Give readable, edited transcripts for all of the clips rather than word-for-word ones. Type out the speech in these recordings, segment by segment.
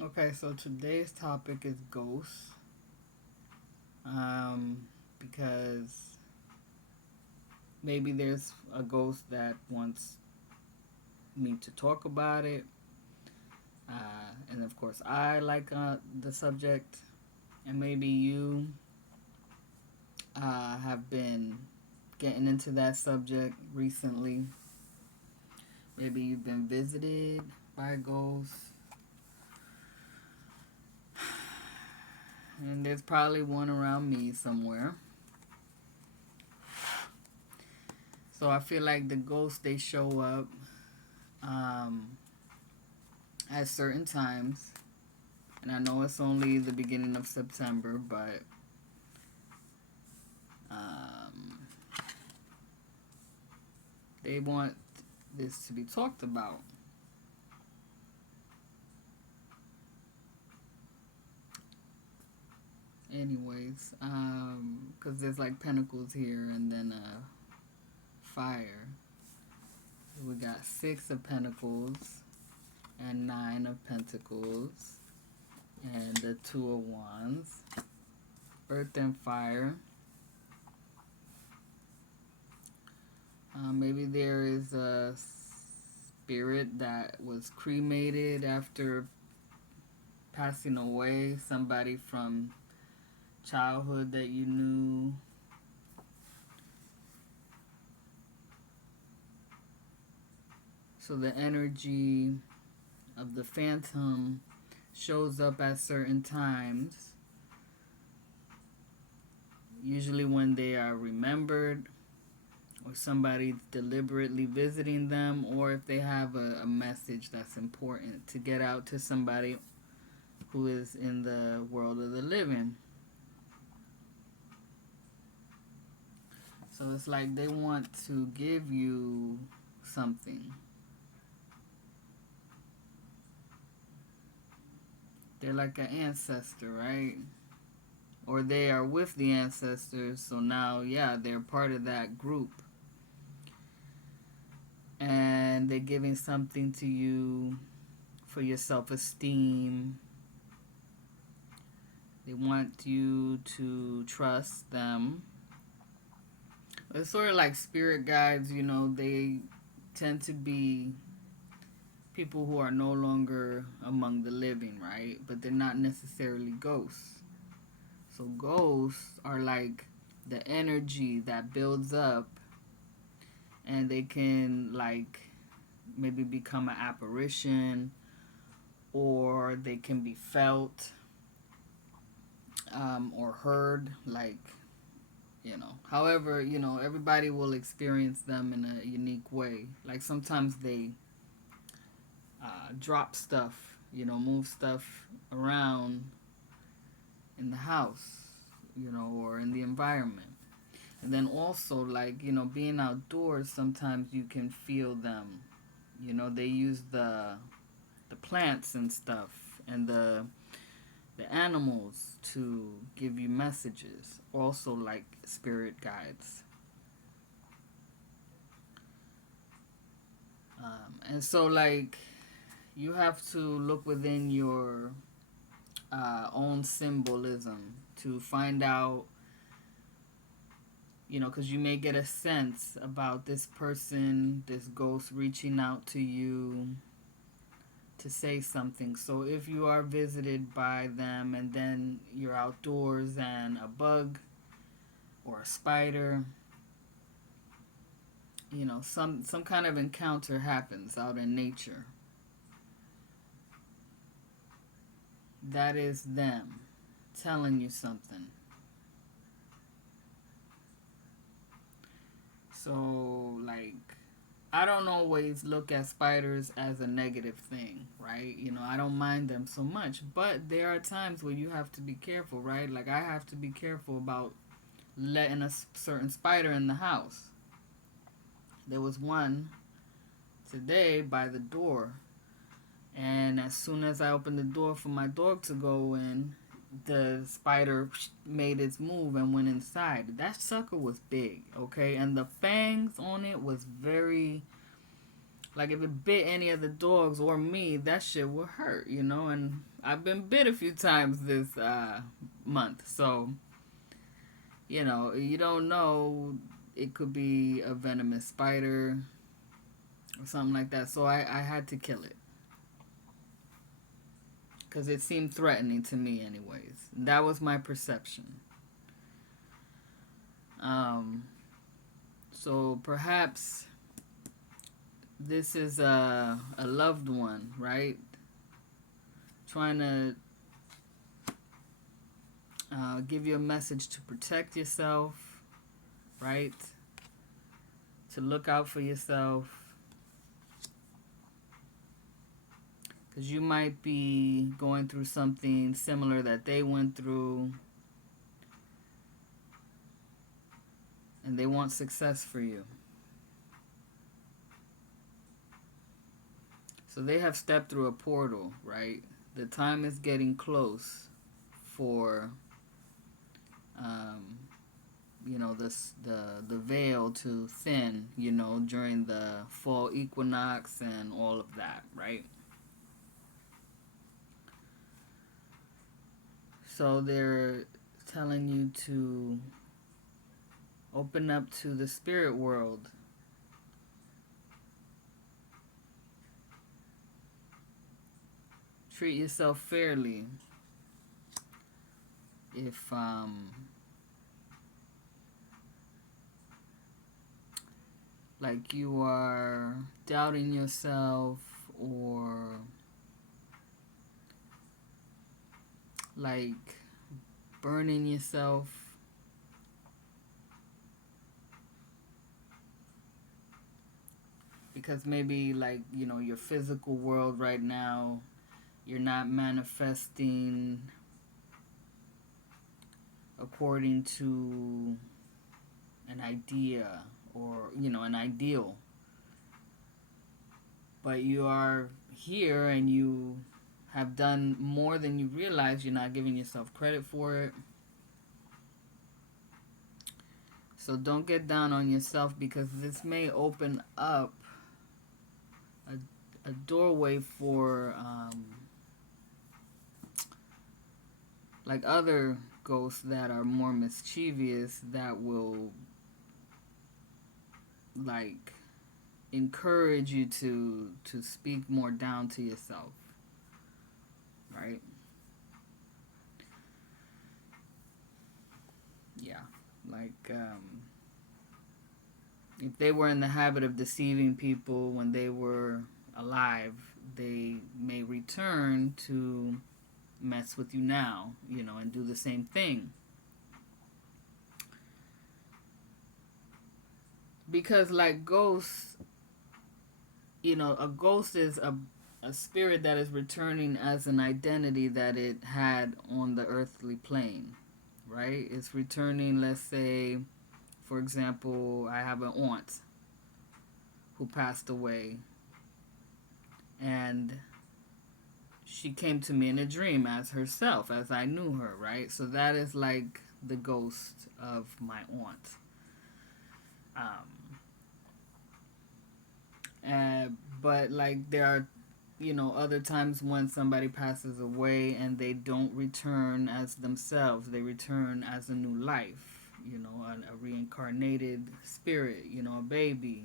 Okay, so today's topic is ghosts. Because maybe there's a ghost that wants me to talk about it. And of course, I like the subject, and maybe you have been getting into that subject recently. Maybe you've been visited by a ghost, and there's probably one around me somewhere. So I feel like the ghosts they show up um, at certain times, and I know it's only the beginning of September, but um, they want this to be talked about. Anyways, because there's like pentacles here and then fire. We got six of pentacles and nine of pentacles and the two of wands. Earth and fire. Maybe there is a spirit that was cremated after passing away. Somebody from childhood that you knew. So the energy of the phantom shows up at certain times, usually when they are remembered or somebody deliberately visiting them, or if they have a message that's important to get out to somebody who is in the world of the living. So it's like they want to give you something. They're like an ancestor, right? Or they are with the ancestors, so now, yeah, they're part of that group. And they're giving something to you for your self esteem. They want you to trust them. It's sort of like spirit guides, they tend to be people who are no longer among the living, right? But they're not necessarily ghosts. So ghosts are like the energy that builds up, and they can like maybe become an apparition, or they can be felt or heard, like, however, everybody will experience them in a unique way. Like sometimes they drop stuff, move stuff around in the house, or in the environment. And then also, like, being outdoors, sometimes you can feel them. They use the plants and stuff, and the animals to give you messages. Also, like spirit guides. And so, like, you have to look within your own symbolism to find out, because you may get a sense about this person, this ghost reaching out to you to say something. So if you are visited by them and then you're outdoors and a bug or a spider, some kind of encounter happens out in nature, that is them telling you something. So, like, I don't always look at spiders as a negative thing, right? I don't mind them so much, but there are times where you have to be careful, right? Like, I have to be careful about letting a certain spider in the house. There was one today by the door, and as soon as I opened the door for my dog to go in, the spider made its move and went inside. That sucker was big, okay? And the fangs on it was very Like if it bit any of the dogs or me, that shit will hurt, you know. And I've been bit a few times this month, so you know you don't know. It could be a venomous spider or something like that. So I had to kill it because it seemed threatening to me, anyways. That was my perception. Um, so perhaps this is a loved one, right? Trying to give you a message to protect yourself, right? To look out for yourself. Because you might be going through something similar that they went through. And they want success for you. So they have stepped through a portal, right? The time is getting close for, you know, the veil to thin, you know, during the fall equinox and all of that, right? So they're telling you to open up to the spirit world. Treat yourself fairly. If like you are doubting yourself or like burning yourself, because maybe like, you know, your physical world right now, you're not manifesting according to an idea or, you know, an ideal, but you are here and you have done more than you realize. You're not giving yourself credit for it. So don't get down on yourself, because this may open up a doorway for like other ghosts that are more mischievous, that will like encourage you to speak more down to yourself, right? Yeah, like if they were in the habit of deceiving people when they were alive, they may return to mess with you now, you know, and do the same thing. Because like ghosts, you know, a ghost is a spirit that is returning as an identity that it had on the earthly plane, right? It's returning, let's say, for example, I have an aunt who passed away, and she came to me in a dream as herself, as I knew her, right? So that is like the ghost of my aunt. But like there are, you know, other times when somebody passes away and they don't return as themselves, they return as a new life, you know, a reincarnated spirit, you know, a baby.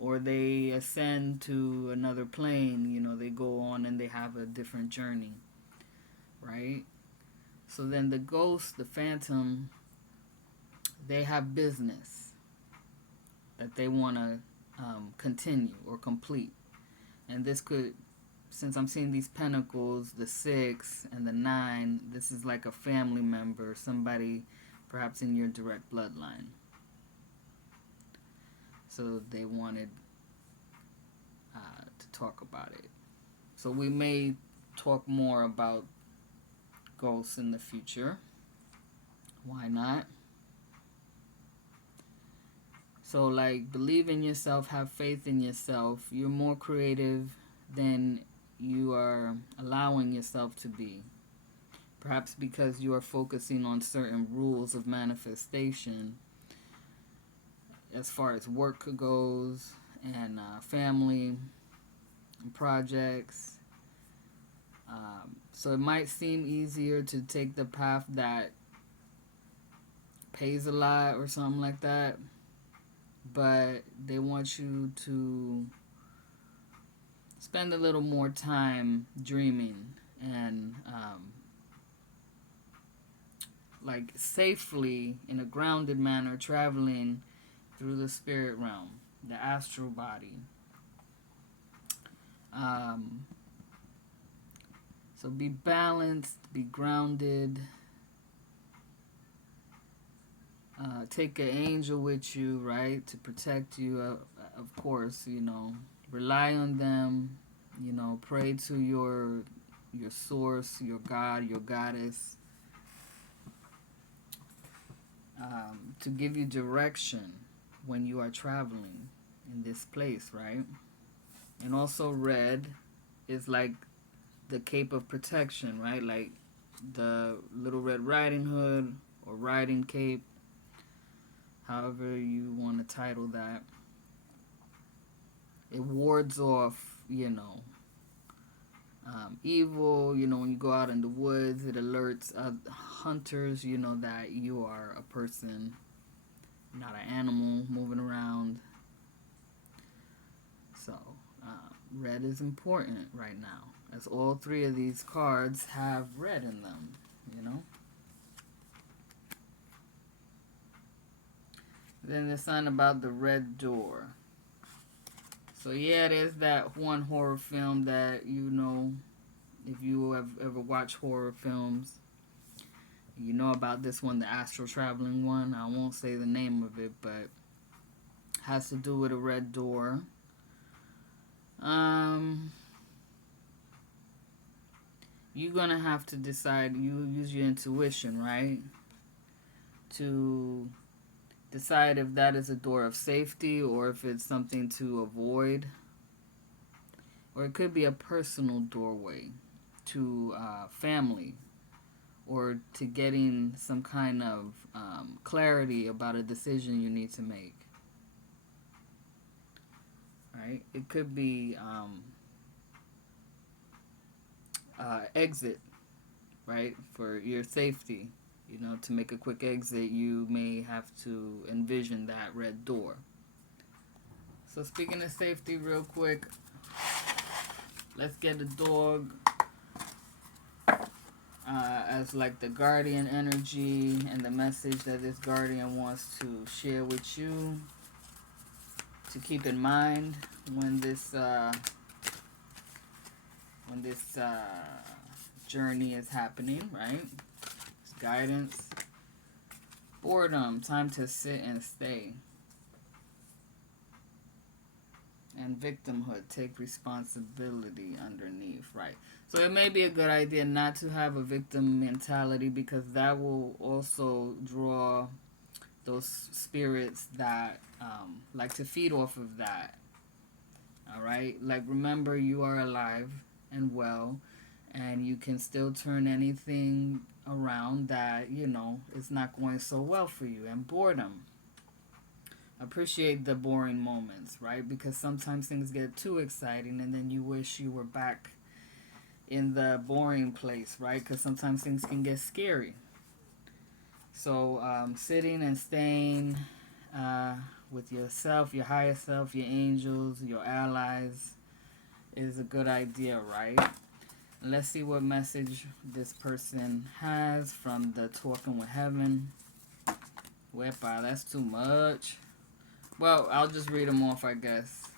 Or they ascend to another plane, you know, they go on and they have a different journey, right? So then the ghost, the phantom, they have business that they want to continue or complete. And this could, since I'm seeing these pentacles, the 6 and the 9, this is like a family member, somebody perhaps in your direct bloodline. So they wanted to talk about it. So we may talk more about ghosts in the future. Why not? So like, believe in yourself, have faith in yourself. You're more creative than you are allowing yourself to be. Perhaps because you are focusing on certain rules of manifestation as far as work goes, and family and projects. So it might seem easier to take the path that pays a lot or something like that, but they want you to spend a little more time dreaming and like safely in a grounded manner traveling through the spirit realm, the astral body. Um, so be balanced, be grounded. Take an angel with you, right, to protect you. Of course, rely on them. Pray to your source, your God, your goddess, to give you direction when you are traveling in this place, right? And also, red is like the cape of protection, right? Like the Little Red Riding Hood or riding cape, however you want to title that. It wards off, evil. When you go out in the woods, it alerts hunters, that you are a person, not an animal moving around. So, red is important right now, as all three of these cards have red in them, Then there's something about the red door. So yeah, there's that one horror film that if you have ever watched horror films, you know about this one, the astral traveling one. I won't say the name of it, but has to do with a red door. You're gonna have to decide. You use your intuition, right, to decide if that is a door of safety or if it's something to avoid. Or it could be a personal doorway to family or to getting some kind of clarity about a decision you need to make. Right? It could be exit, right, for your safety. To make a quick exit, you may have to envision that red door. So speaking of safety real quick, let's get the dog as like the guardian energy and the message that this guardian wants to share with you to keep in mind when this journey is happening, right? It's guidance. Boredom, time to sit and stay. And victimhood, take responsibility underneath, right? So it may be a good idea not to have a victim mentality, because that will also draw those spirits that like to feed off of that. All right? Like, remember, you are alive and well, and you can still turn anything around that, is not going so well for you. And boredom. Appreciate the boring moments, right? Because sometimes things get too exciting and then you wish you were back in the boring place, right? Because sometimes things can get scary. So sitting and staying with yourself, your higher self, your angels, your allies is a good idea, right? Let's see what message this person has from the Talking with Heaven. Wepa, that's too much. Well, I'll just read them off, I guess.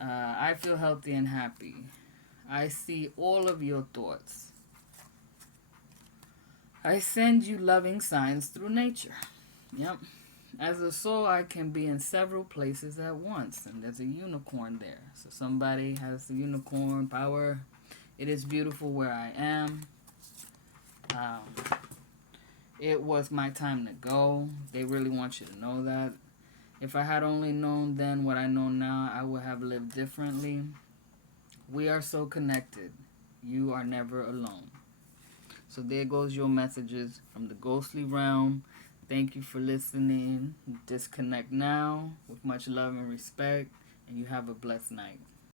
I feel healthy and happy. I see all of your thoughts. I send you loving signs through nature. Yep. As a soul, I can be in several places at once. And there's a unicorn there. So somebody has the unicorn power. It is beautiful where I am. It was my time to go. They really want you to know that. If I had only known then what I know now, I would have lived differently. We are so connected. You are never alone. So there goes your messages from the ghostly realm, Thank you for listening. Disconnect now with much love and respect, and you have a blessed night.